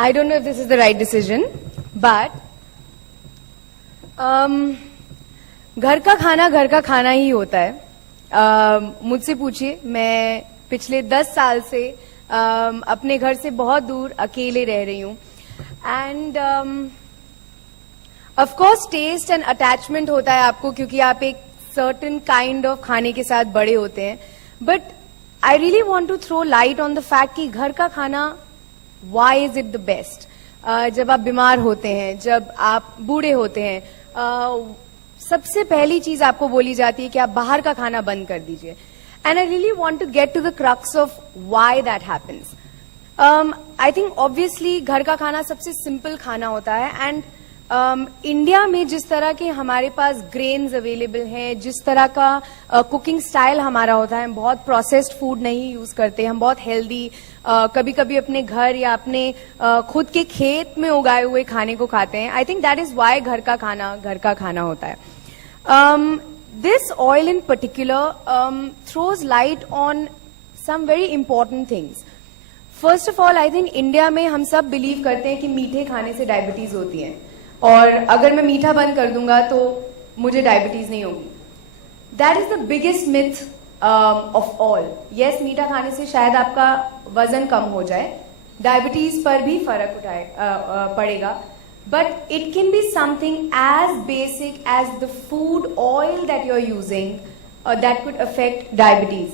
I don't know if this is the right decision, but घर का खाना ही होता है. मुझसे पूछिए, मैं पिछले 10 साल से अपने घर से बहुत दूर अकेले रह रही हूँ. And of course taste and attachment होता है आपको, क्योंकि आप एक सर्टेन काइंड ऑफ खाने के साथ बड़े होते हैं. But I really want to throw light on the fact कि घर का खाना, why is it the best. जब आप बीमार होते हैं, जब आप बूढ़े होते हैं, सबसे पहली चीज आपको बोली जाती है कि आप बाहर का खाना बंद कर दीजिए. And I really want to get to the crux of why that happens. I think obviously घर का खाना सबसे सिंपल खाना होता है. एंड इंडिया में जिस तरह के हमारे पास ग्रेन्स अवेलेबल हैं, जिस तरह का कुकिंग स्टाइल हमारा होता है, हम बहुत प्रोसेस्ड फूड नहीं यूज करते, हम बहुत हेल्दी, कभी कभी अपने घर या अपने खुद के खेत में उगाए हुए खाने को खाते हैं. I think that is why घर का खाना होता है. This oil in particular throws light on some very important things. First of all, I think India में हम सब बिलीव करते हैं कि मीठे खाने से डायबिटीज होती है, और अगर मैं मीठा बंद कर दूंगा तो मुझे डायबिटीज नहीं होगी. That is the biggest myth of all. Yes, मीठा खाने से शायद आपका वजन कम हो जाए, डायबिटीज पर भी फर्क पड़ेगा, but it can be something as basic as the food oil that you are using that could affect diabetes.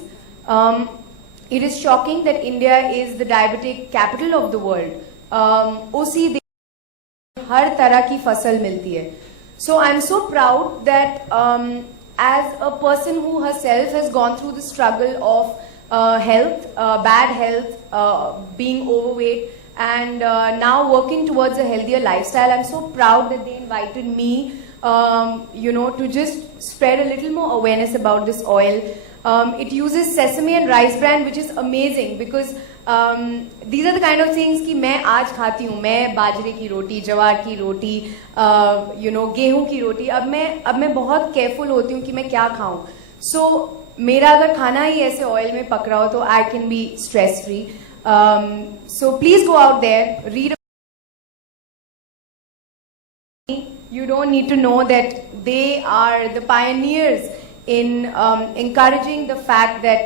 It is shocking that India is the diabetic capital of the world. उसी हर तरह की फसल मिलती है. So I am so proud that as a person who herself has gone through the struggle of health, bad health, being overweight, and now working towards a healthier lifestyle, I'm so proud that they invited me, to just spread a little more awareness about this oil. It uses sesame and rice bran, which is amazing because these are the kind of things कि मैं आज खाती हूँ. मैं बाजरे की रोटी, जवार की रोटी, गेहूं की रोटी. अब मैं बहुत केयरफुल होती हूँ कि मैं क्या खाऊं. सो मेरा अगर खाना ही ऐसे ऑयल में पक रहा हो तो I can be stress free. So please go out there, read. You don't need to know that they are the pioneers in encouraging the fact that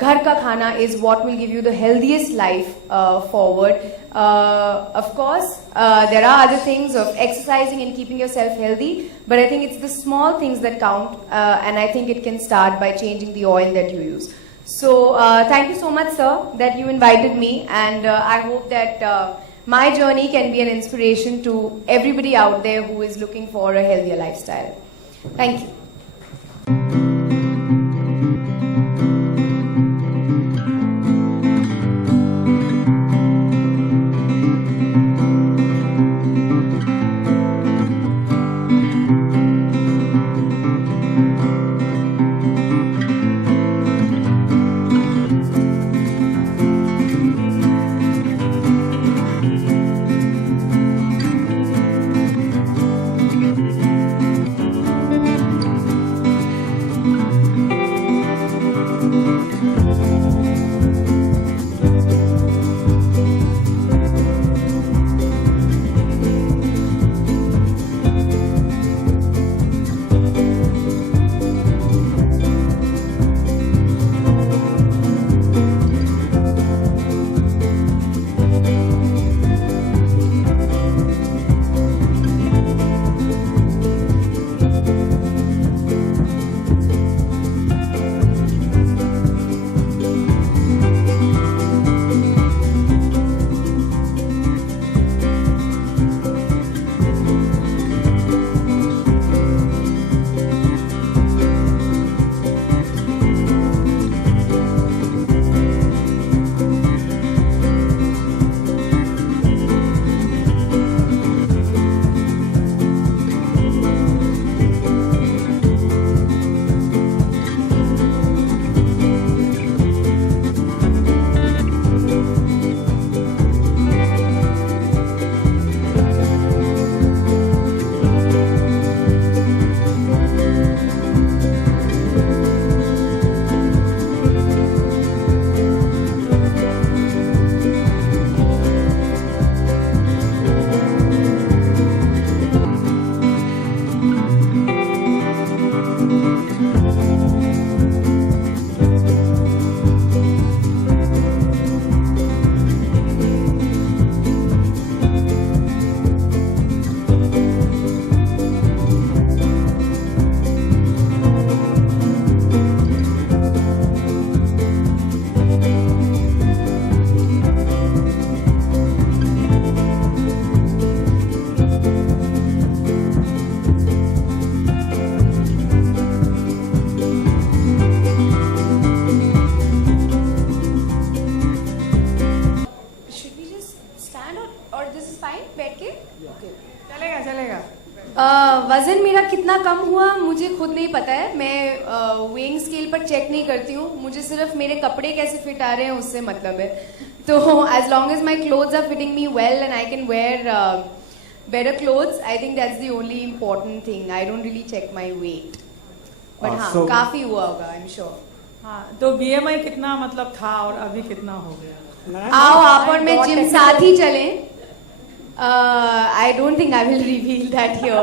ghar ka khana is what will give you the healthiest life forward. Of course, there are other things of exercising and keeping yourself healthy, but I think it's the small things that count, and I think it can start by changing the oil that you use. So thank you so much, sir, that you invited me, and I hope that my journey can be an inspiration to everybody out there who is looking for a healthier lifestyle. Thank you. वजन मेरा कितना कम हुआ मुझे खुद नहीं पता है. मैं वेइंग स्केल पर चेक नहीं करती हूँ. मुझे सिर्फ मेरे कपड़े कैसे फिट आ रहे हैं उससे मतलब है. तो as long as my clothes are fitting me well and I can wear better clothes, I think that's the only important thing. I don't really check my weight. But हाँ, काफी हुआ होगा, I'm sure. हाँ, तो BMI कितना मतलब था और अभी कितना हो गया? आओ आप और मैं जिम साथ ही चलें. I don't think I will reveal that here.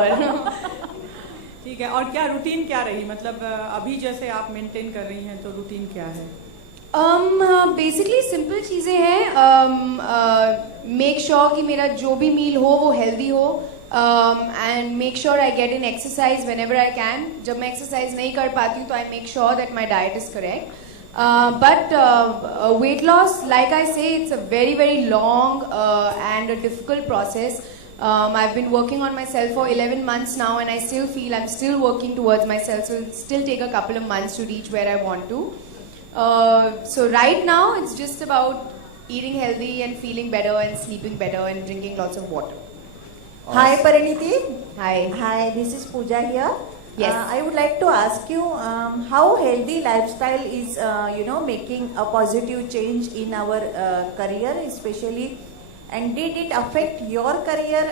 ठीक है. और क्या रूटीन क्या रही, मतलब अभी जैसे आप मेंटेन कर रही हैं तो रूटीन क्या है? बेसिकली सिंपल चीजें हैं. मेक श्योर कि मेरा जो भी मील हो वो हेल्दी हो and make sure I get in exercise when ever I can. जब मैं एक्सरसाइज नहीं कर पाती हूँ तो I make sure that my diet is correct. But weight loss, like I say, it's a very, very long and a difficult process. I've been working on myself for 11 months now and I still feel I'm still working towards myself, so it'll still take a couple of months to reach where I want to. So right now, it's just about eating healthy and feeling better and sleeping better and drinking lots of water. Hi Pariniti. Hi. Hi, this is Pooja here. Yes. I would like to ask you how healthy lifestyle is, making a positive change in our career, especially. And did it affect your career?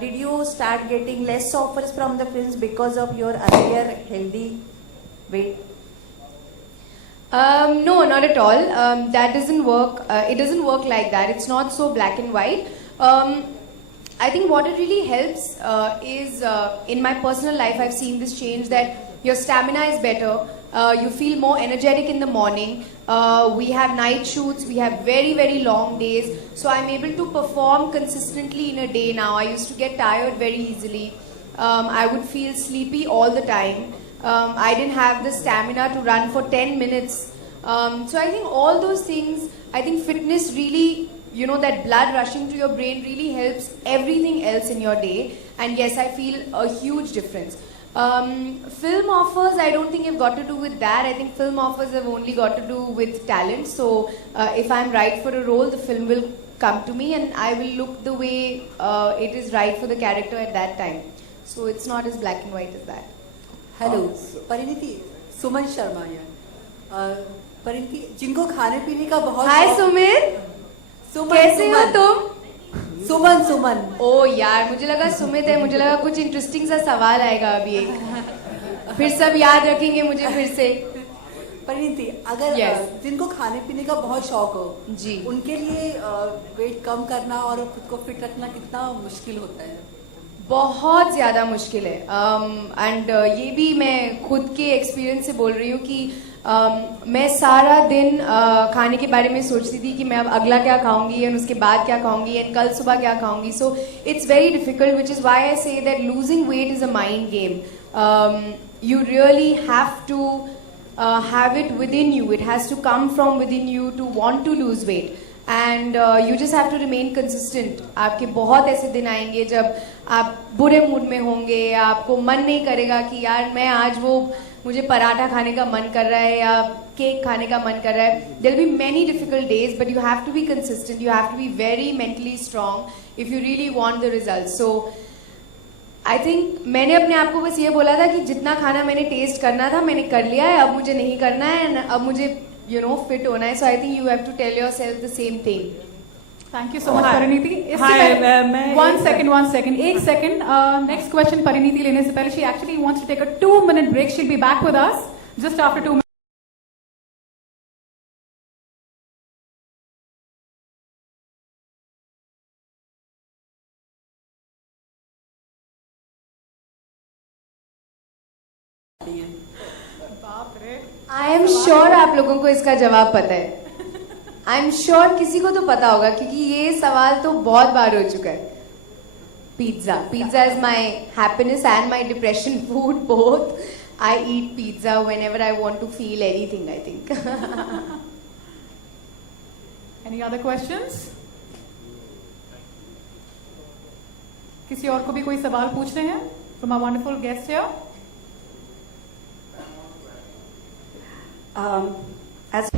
Did you start getting less offers from the films because of your earlier healthy weight? No, not at all. That doesn't work. It doesn't work like that. It's not so black and white. I think what it really helps is in my personal life, I've seen this change that your stamina is better. You feel more energetic in the morning. We have night shoots. We have very, very long days. So I'm able to perform consistently in a day now. I used to get tired very easily. I would feel sleepy all the time. I didn't have the stamina to run for 10 minutes. So I think all those things, I think fitness really, that blood rushing to your brain really helps everything else in your day. And yes, I feel a huge difference. Film offers, I don't think have got to do with that. I think film offers have only got to do with talent. So if I'm right for a role, the film will come to me and I will look the way it is right for the character at that time. So it's not as black and white as that. Hello Parineeti, Suman Sharma यार. परिणीति, जिनको खाने पीने का बहुत हाय सुमित, कैसे हो तुम? सुमन. ओ यार, मुझे लगा सुमित है. मुझे लगा कुछ इंटरेस्टिंग सा सवाल आएगा अभी एक. फिर सब याद रखेंगे मुझे फिर से. परिणीति, अगर जिनको खाने पीने का बहुत शौक हो जी, उनके लिए वेट कम करना और खुद को फिट रखना कितना मुश्किल होता है? बहुत ज्यादा मुश्किल है. एंड ये भी मैं खुद के एक्सपीरियंस से बोल रही हूँ कि मैं सारा दिन खाने के बारे में सोचती थी कि मैं अब अगला क्या खाऊंगी एंड उसके बाद क्या खाऊंगी एंड कल सुबह क्या खाऊंगी. So it's very difficult, which is why I say that losing weight is a mind game. You really have to have it within you. It has to come from within you to want to lose weight. And you just have to remain consistent. आपके बहुत ऐसे दिन आएंगे जब आप बुरे मूड में होंगे, आपको मन नहीं करेगा कि यार मैं आज मुझे पराठा खाने का मन कर रहा है या केक खाने का मन कर रहा है. There will be many difficult days, but you have to be consistent. You have to be very mentally strong if you really want the results. So I think मैंने अपने आप को बस ये बोला था कि जितना खाना मैंने टेस्ट करना था मैंने कर लिया है, अब मुझे नहीं करना है, अब मुझे फिट होना है. So I think you have to tell yourself the same thing. Thank you so much Parineeti. One second, एक सेकंड. नेक्स्ट क्वेश्चन परिणीति लेने से पहले she actually wants to take a 2-minute break. She will be back with us just after 2 minutes. I am sure आप लोगों को इसका जवाब पता है. आई एम श्योर किसी को तो पता होगा क्योंकि ये सवाल तो बहुत बार हो चुका है. Pizza. Pizza is my happiness and my depression food both. I eat pizza whenever I want to feel anything, I think. Any other questions? किसी और को भी कोई सवाल पूछने हैं from our wonderful guest here? As